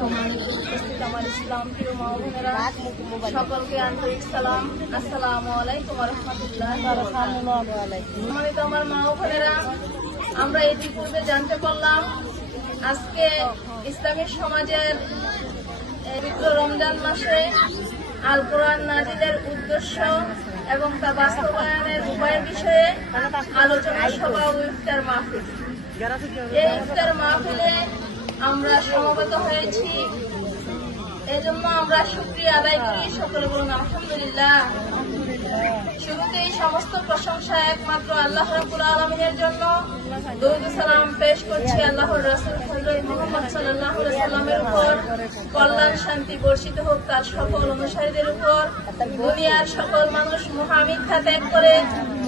সম্মানিত উপস্থিত আমার ইসলাম প্রিয় মা বোনেরা, সকলকে আন্তরিক সালাম। আসসালামু আলাইকুম ওয়া রাহমাতুল্লাহি ওয়া বারাকাতুহু। সম্মানিত আমার মা বোনেরা, আমরা ইতিপূর্বে জানতে পারলাম আজকে ইসলামী সমাজের পবিত্র রমজান মাসে আল কোরআন নাজিলের উদ্দেশ্য এবং তা বাস্তবায়নের উপায়ের বিষয়ে আলোচনা সভা ও ইফতার মাহফিল। এই ইফতার মাহফিলে আমরা সমবেত হয়েছি, এজন্য আমরা শুকরিয়া আদায় করি। সকলে বলুন আলহামদুলিল্লাহ। শুরুতেই সমস্ত প্রশংসা একমাত্র আল্লাহ রাব্বুল আলামিনের জন্য। দরুদ ও সালাম পেশ করছি আল্লাহর রাসূল হযরত মুহাম্মদ সাল্লাল্লাহু আলাইহি ওয়াসাল্লামের উপর। কল্যাণ শান্তি বর্ষিত হোক তার সকল অনুসারীদের উপর। দুনিয়ার সকল মানুষ মহামিথ্যা ত্যাগ করে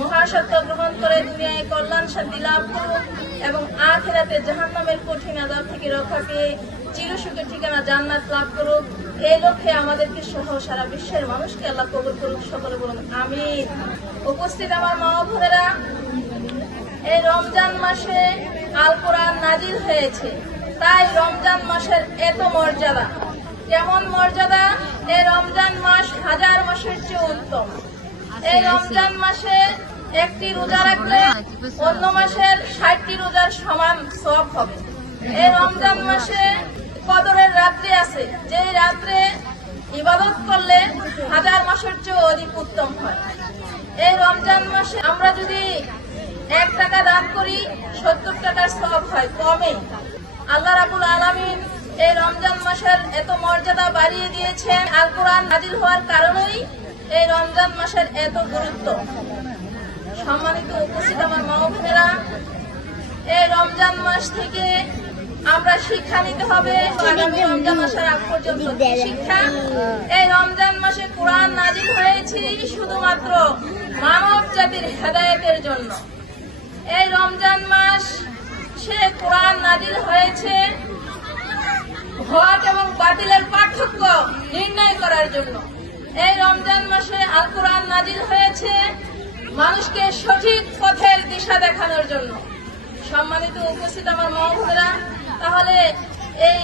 মহাসত্য গ্রহণ করে দুনিয়ায় কল্যাণ শান্তি লাভ করুক এবং আখিরাতে জাহান্নামের কঠিন আযাব থেকে রক্ষা পেয়ে চিরসুখের ঠিকানা জান্নাত লাভ করুক। এই লক্ষ্যে আমাদেরকে সহ সারা বিশ্বের মানুষকে আল্লাহ কবুল করুক। সকলে বলুন আমিন। উপস্থিত আমার মা বোনেরা, এই রমজান মাসে আল কোরআন নাজিল হয়েছে, তাই রমজান মাসের এত মর্যাদা। কেমন মর্যাদা? এই রমজান মাস হাজার মাসের চেয়ে উত্তম। এই রমজান মাসে একটি রোজা রাখলে অন্য মাসের 60টি রোজার সমান সওয়াব হবে। এই রমজান মাসে কদরের রাত্রি আছে, যে রাত্রে ইবাদত করলে হাজার মাসের চেয়ে অধিক উত্তম হয়। এই রমজান মাসে আমরা যদি 1 টাকা দান করি 70 টাকার সওয়াব হয় কমে। আল্লাহ রাব্বুল আলামিন এই রমজান মাসের এত মর্যাদা বাড়িয়ে দিয়েছেন। আল কোরআন নাজিল হওয়ার কারণেই এই রমজান মাসের এত গুরুত্ব। সম্মানিত উপস্থিত আমার মা বোনেরা, এই রমজান মাস থেকে আমরা শিক্ষা নিতে হবে। আগামী রমজান মাসের আগ পর্যন্ত শিক্ষা, এই রমজান মাসে কোরআন নাজিল হয়েছে শুধুমাত্র মানব জাতির হেদায়েতের জন্য। এই রমজান মাস সে কোরআন নাজিল হয়েছে হক এবং বাতিলের পার্থক্য নির্ণয় করার জন্য। এই রমজান মাসে আল কোরআন নাজিল হয়েছে মানুষকে সঠিক পথের দিশা দেখানোর জন্য। সম্মানিত উপস্থিত আমার মা বোনেরা, তাহলে এই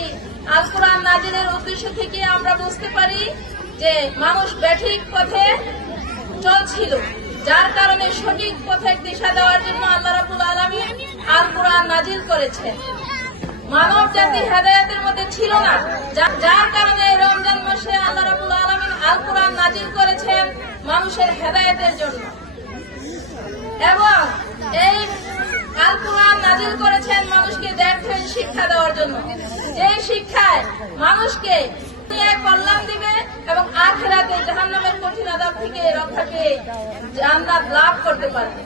আল কোরআন নাজিলের উদ্দেশ্য থেকে আমরা বুঝতে পারি যে মানুষ সঠিক পথে চলছিল, যার কারণে সঠিক পথের দিশা দেওয়ার জন্য আল্লাহ রাব্বুল আলামিন আল কোরআন নাজিল করেছেন। মানব জাতি হেদায়েতের মধ্যে ছিল না, যার কারণে এই রমজান মাসে আল্লাহ রাব্বুল আলামিন আল কোরআন নাজিল করেছেন মানুষের হেদায়েতের জন্য। এবং এই আল কোরআন নাজিল করেছেন মানুষকে দেখবেন শিক্ষা দেওয়ার জন্য, যে শিক্ষায় মানুষকে দুনিয়ায় কল্যাণ দিবে এবং আখিরাতে জাহান্নামের কঠিন আযাব থেকে রক্ষা পেয়ে জান্নাত লাভ করতে পারবে।